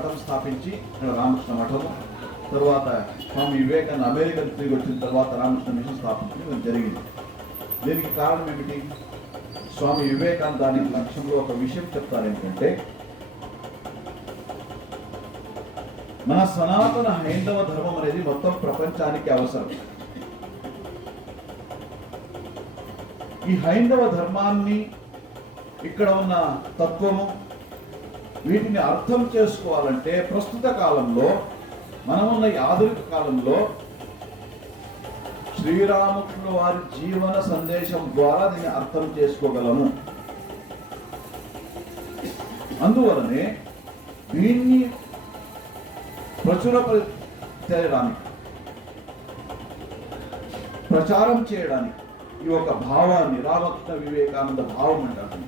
మఠం స్థాపించి రామకృష్ణ మఠం తర్వాత స్వామి వివేకానంద అమెరికన్ తిరిగి వచ్చిన తర్వాత రామకృష్ణ మిషన్ స్థాపించడం జరిగింది. దీనికి కారణం ఏమిటి? స్వామి వివేకానంద దాని లక్ష్యంలో ఒక విషయం చెప్తారు ఏంటంటే మన సనాతన హైందవ ధర్మం అనేది మొత్తం ప్రపంచానికి అవసరం. ఈ హైందవ ధర్మాన్ని ఇక్కడ ఉన్న తత్వము వీటిని అర్థం చేసుకోవాలంటే ప్రస్తుత కాలంలో మనమున్న ఈ ఆధునిక కాలంలో శ్రీరామకృష్ణుల వారి జీవన సందేశం ద్వారా దీన్ని అర్థం చేసుకోగలము. అందువలనే దీన్ని ప్రచుర చేయడానికి ప్రచారం చేయడానికి ఈ యొక్క భావాన్ని రామకృష్ణ వివేకానంద భావం అంటారు.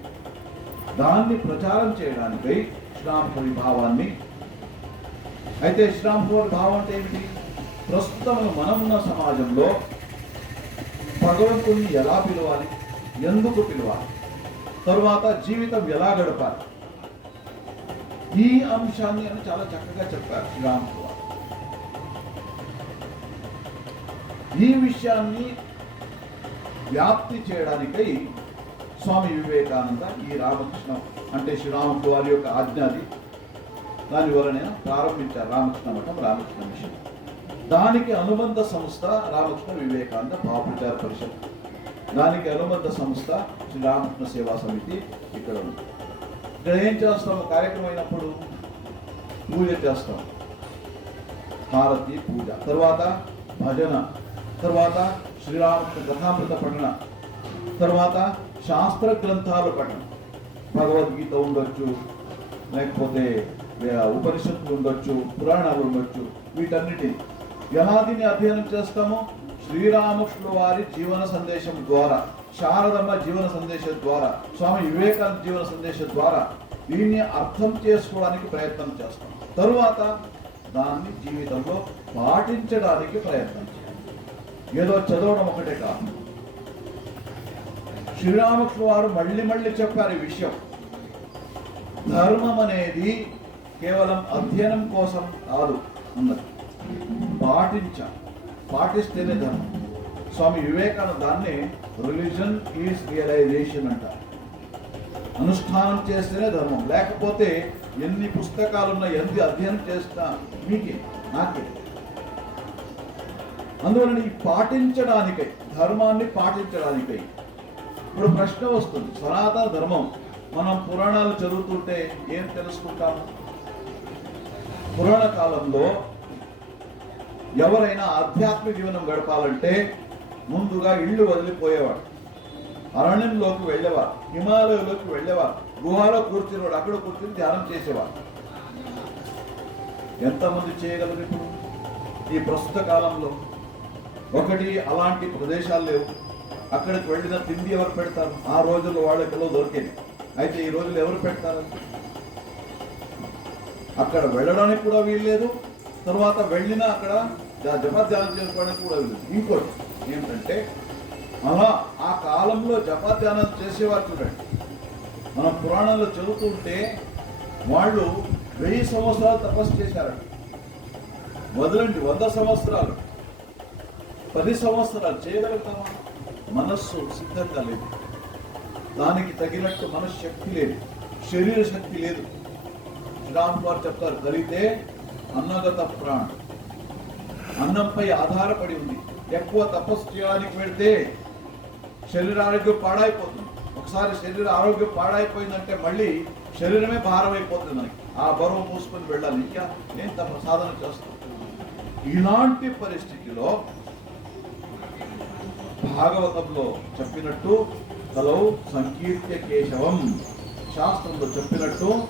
దాన్ని ప్రచారం చేయడానికై శ్రీరామపురి భావాన్ని. అయితే శ్రీరామపురి భావం అంటే ఏమిటి? ప్రస్తుతం మనమున్న సమాజంలో భగవంతుని ఎలా పిలవాలి? ఎందుకు పిలవాలి? తరువాత జీవితం ఎలా గడపాలి? ఈ అంశాన్ని అని చాలా చక్కగా చెప్పారు శ్రీరాముడు ఈ విషయాన్ని వ్యాప్తి చేయడానికై స్వామి వివేకానంద ఈ రామకృష్ణ అంటే శ్రీరాముడు వారి యొక్క ఆజ్ఞాది. దాని నేను ప్రారంభించారు రామకృష్ణ మఠం రామకృష్ణ మిషన్. దానికి అనుబంధ సంస్థ రామకృష్ణ వివేకానంద భావప్రచార పరిషత్. దానికి అనుబంధ సంస్థ శ్రీ రామకృష్ణ సేవా సమితి ఇక్కడ ఉంది. ఇక్కడ ఏం చేస్తాం? కార్యక్రమం అయినప్పుడు పూజ చేస్తాం. హారతి పూజ. తర్వాత భజన. తర్వాత శ్రీరామకృష్ణ కథామృత పఠన. తర్వాత శాస్త్ర గ్రంథాలు పఠనం. భగవద్గీత ఉండొచ్చు లేకపోతే ఉపనిషత్తులు ఉండొచ్చు పురాణాలు ఉండొచ్చు వీటన్నిటి. ఎలా దీన్ని అధ్యయనం చేస్తామో. శ్రీరామకృష్ణుల వారి జీవన సందేశం ద్వారా శారదమ్మ జీవన సందేశం ద్వారా స్వామి వివేకానంద జీవన సందేశం ద్వారా దీన్ని అర్థం చేసుకోవడానికి ప్రయత్నం చేస్తాం. తరువాత దాన్ని జీవితంలో పాటించడానికి ప్రయత్నం చేయాలి. ఏదో చదవడం ఒకటే కాదు. శ్రీరామకృష్ణ వారు మళ్ళీ మళ్ళీ చెప్పారు ఈ విషయం. ధర్మం అనేది కేవలం అధ్యయనం కోసం కాదు ఉన్నది. పాటించాలి. పాటిస్తేనే ధర్మం. స్వామి వివేకానంద దాన్ని రిలీజన్ ఈజ్ రియలైజేషన్ అంటారు. అనుష్ఠానం చేస్తేనే ధర్మం. లేకపోతే ఎన్ని పుస్తకాలున్నా ఎన్ని అధ్యయనం చేస్తా మీకే నాకే. అందువలన ఈ పాటించడానికై ధర్మాన్ని పాటించడానికై ఇప్పుడు ప్రశ్న వస్తుంది. సనాతన ధర్మం. మనం పురాణాలు చదువుతుంటే ఏం తెలుసుకుంటాము పురాణ కాలంలో ఎవరైనా ఆధ్యాత్మిక జీవనం గడపాలంటే ముందుగా ఇళ్ళు వదిలిపోయేవాడు. అరణ్యంలోకి వెళ్ళేవారు. హిమాలయంలోకి వెళ్ళేవారు. గుహలో కూర్చునేవాడు. అక్కడ కూర్చుని ధ్యానం చేసేవారు. ఎంతమంది చేయగలరు ఇప్పుడు? ఈ ప్రస్తుత కాలంలో ఒకటి అలాంటి ప్రదేశాలు లేవు. అక్కడికి వెళ్ళిన తిండి ఎవరు పెడతారు? ఆ రోజుల్లో వాళ్ళకిలో దొరికేది? అయితే ఈ రోజులు ఎవరు పెడతారు? అక్కడ వెళ్ళడానికి కూడా వీల్లేదు. తర్వాత వెళ్ళినా అక్కడ జ- జపధ్యానం చేసుకోవడానికి కూడా వీల్లేదు. ఇంకోటి ఏంటంటే అలా ఆ కాలంలో జపధ్యానం చేసేవారు చూడండి. మనం పురాణాల్లో చదువుతుంటే వాళ్ళు వెయ్యి సంవత్సరాలు తపస్సు చేశారండి వదలండి వంద సంవత్సరాలు. పది సంవత్సరాలు చేయగలుగుతామా? మనస్సు సిద్ధంగా లేదు. దానికి తగినట్టు మనస్సు శక్తి లేదు. శరీర శక్తి లేదు. శ్రీరామ్ వారు చెప్తారు కలిగితే అన్నగత ప్రాణం. అన్నంపై ఆధారపడి ఉంది. ఎక్కువ తపస్సు చేయడానికి పెడితే శరీర ఆరోగ్యం పాడైపోతుంది. ఒకసారి శరీర ఆరోగ్యం పాడైపోయిందంటే మళ్ళీ శరీరమే భారం అయిపోతుంది మనకి. ఆ బరువు మూసుకొని వెళ్ళాలి. ఇంకా నేను తమ సాధన చేస్తాను. ఇలాంటి పరిస్థితిలో భాగవతంలో చెప్పినట్టు కలవు సంకీర్త్య కేశవం. శాస్త్రంలో చెప్పినట్టు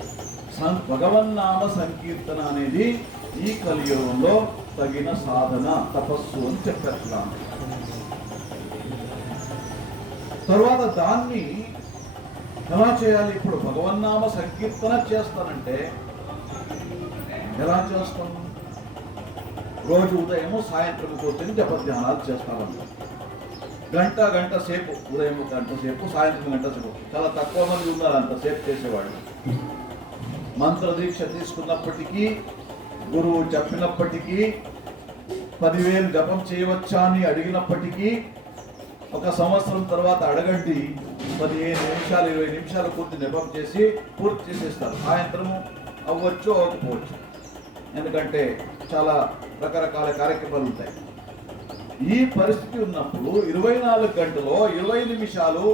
సం- భగవన్నామ సంకీర్తన అనేది ఈ కలియుగంలో తగిన సాధన తపస్సు అని చెప్పారు తర్వాత దాన్ని ఎలా చేయాలి? ఇప్పుడు భగవన్నామ సంకీర్తన చేస్తానంటే ఎలా చేస్తాం? రోజు ఉదయము సాయంత్రం కూర్చొని జపధ్యానాలు చేస్తామన్నారు గంట గంట సేపు ఉదయం గంట సేపు సాయంత్రం గంట సేపు. చాలా తక్కువ మంది ఉన్నారు అంతసేపు చేసేవాళ్ళు. మంత్రదీక్ష తీసుకున్నప్పటికీ గురువు చెప్పినప్పటికీ పదివేలు జపం చేయవచ్చా అని అడిగినప్పటికీ ఒక సంవత్సరం తర్వాత అడగండి పదిహేను నిమిషాలు ఇరవై నిమిషాలు పూర్తి జపం చేసి పూర్తి చేసేస్తారు. సాయంత్రం అవ్వచ్చు అవ్వకపోవచ్చు. ఎందుకంటే చాలా రకరకాల కార్యక్రమాలు ఉంటాయి. ఈ పరిస్థితి ఉన్నప్పుడు ఇరవై నాలుగు గంటలో ఇరవై నిమిషాలు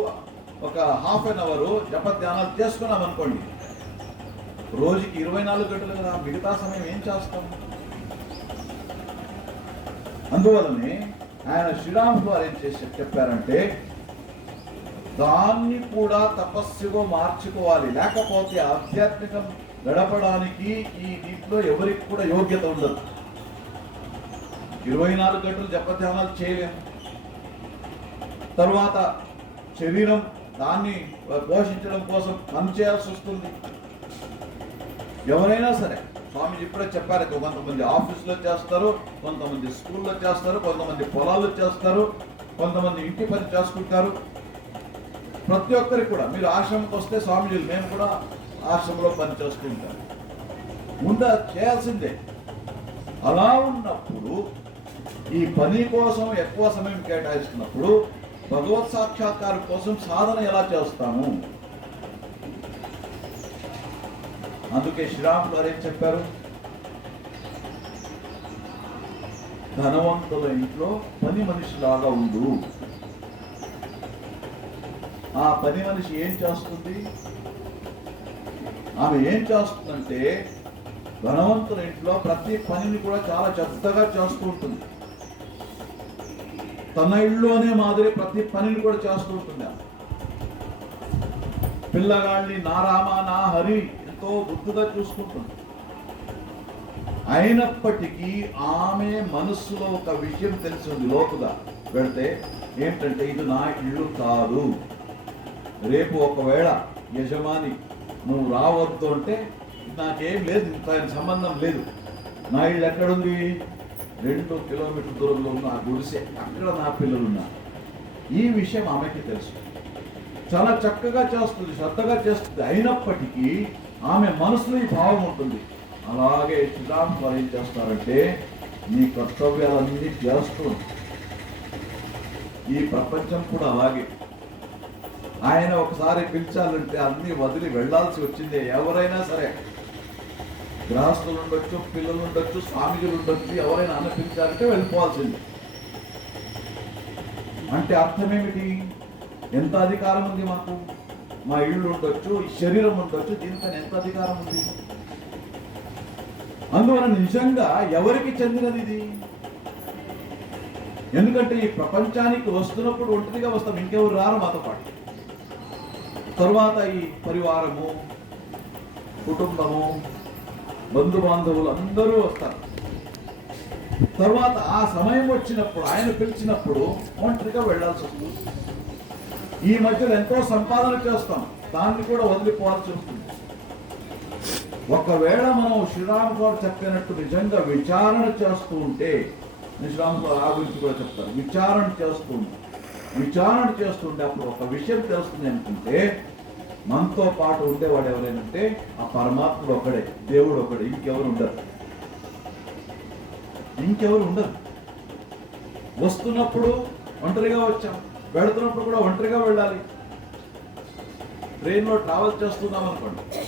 ఒక హాఫ్ అన్ అవర్ జప ధ్యానాలు చేసుకున్నాం అనుకోండి. రోజుకి ఇరవై నాలుగు గంటలు కదా మిగతా సమయం ఏం చేస్తాం? అందువలనే ఆయన శ్రీరాములు వారు ఏం చేసి చెప్పారంటే దాన్ని కూడా తపస్సుగా మార్చుకోవాలి. లేకపోతే ఆధ్యాత్మికం గడపడానికి ఈ దీంట్లో ఎవరికి కూడా యోగ్యత ఉండదు. ఇరవై నాలుగు గంటలు జపధ్యానాలు చేయలేము. తరువాత శరీరం దాన్ని పోషించడం కోసం పని చేయాల్సి వస్తుంది. ఎవరైనా సరే స్వామి ఇప్పుడే చెప్పారు కొంతమంది ఆఫీస్లో చేస్తారు కొంతమంది స్కూల్లో చేస్తారు కొంతమంది పొలాల్లో చేస్తారు కొంతమంది ఇంటి పని చేసుకుంటారు. ప్రతి ఒక్కరికి కూడా మీరు ఆశ్రమంకి వస్తే స్వామిజీలు మేము కూడా ఆశ్రమంలో పని చేస్తుంటారు ముందు చేయాల్సిందే. అలా ఉన్నప్పుడు ఈ పని కోసం ఎక్కువ సమయం కేటాయిస్తున్నప్పుడు భగవత్ సాక్షాత్కారం కోసం సాధన ఎలా చేస్తాము? అందుకే శ్రీరాములు గారు ఏం చెప్పారు? ధనవంతుల ఇంట్లో పని మనిషిలాగా ఉండు. ఆ పని మనిషి ఏం చేస్తుంది? ఆమె ఏం చేస్తుందంటే ధనవంతుల ఇంట్లో ప్రతి పనిని కూడా చాలా చెత్తగా చేస్తూ ఉంటుంది. తన ఇల్లు అనే మాదిరి ప్రతి పనిని కూడా చేస్తూ ఉంటుంది పిల్లగాళ్ళని నా రామ నా హరి ఎంతో బుద్ధిగా చూసుకుంటుంది. అయినప్పటికీ ఆమె మనస్సులో ఒక విషయం తెలిసింది లోతుగా. వెళితే ఏంటంటే ఇది నా ఇల్లు కాదు. రేపు ఒకవేళ యజమాని నువ్వు రావద్దు అంటే నాకేం లేదు ఇంత సంబంధం లేదు. నా ఇల్లు ఎక్కడుంది? రెండు కిలోమీటర్ దూరంలో ఉన్న ఆ గుడిసె అక్కడ నా పిల్లలు ఉన్నారు ఈ విషయం ఆమెకి తెలుసు. చాలా చక్కగా చేస్తుంది శ్రద్ధగా చేస్తుంది. అయినప్పటికీ ఆమె మనసులో ఈ భావం ఉంటుంది. అలాగే శ్రీరామ్ వారు ఏం చేస్తారంటే నీ కర్తవ్యాలన్నీ చేస్తూ ఈ ప్రపంచం కూడా అలాగే. ఆయన ఒకసారి పిలిచాలంటే అన్ని వదిలి వెళ్ళాల్సి వచ్చింది. ఎవరైనా సరే గృహస్థులు ఉండొచ్చు పిల్లలు ఉండొచ్చు స్వామిజీలు ఉండొచ్చు ఎవరైనా అన్న వెళ్ళిపోవాల్సింది. అంటే అర్థమేమిటి? ఎంత అధికారం ఉంది మాకు? మా ఇళ్ళు ఉండొచ్చు శరీరం ఉండొచ్చు దీనికన్నా ఎంత అధికారం ఉంది? అందువలన నిజంగా ఎవరికి చెందినది ఇది? ఎందుకంటే ఈ ప్రపంచానికి వస్తున్నప్పుడు ఒంటరిగా వస్తాం ఇంకెవరు రారు మాతో పాటు. తరువాత ఈ పరివారము కుటుంబము బంధు బాంధవులు అందరూ వస్తారు. తర్వాత ఆ సమయం వచ్చినప్పుడు ఆయన పిలిచినప్పుడు ఒంటరిగా వెళ్ళాల్సి వస్తుంది. ఈ మధ్యలో ఎంతో సంపాదన చేస్తాం. దాన్ని కూడా వదిలిపోవాల్సి వస్తుంది. ఒకవేళ మనం శ్రీరామ్ గారు చెప్పినట్టు నిజంగా విచారణ చేస్తూ ఉంటే శ్రీరామ్ గారు ఆ గురించి కూడా చెప్తారు విచారణ చేస్తూ విచారణ చేస్తుంటే అప్పుడు ఒక విషయం తెలుస్తుంది అనుకుంటే మనతో పాటు ఉండేవాడు ఎవరైనంటే ఆ పరమాత్ముడు ఒకడే దేవుడు ఒకడే ఇంకెవరు ఉండరు. ఇంకెవరు ఉండరు. వస్తున్నప్పుడు ఒంటరిగా వచ్చాం వెళుతున్నప్పుడు కూడా ఒంటరిగా వెళ్ళాలి. ట్రైన్లో ట్రావెల్ చేస్తున్నాం అనుకోండి.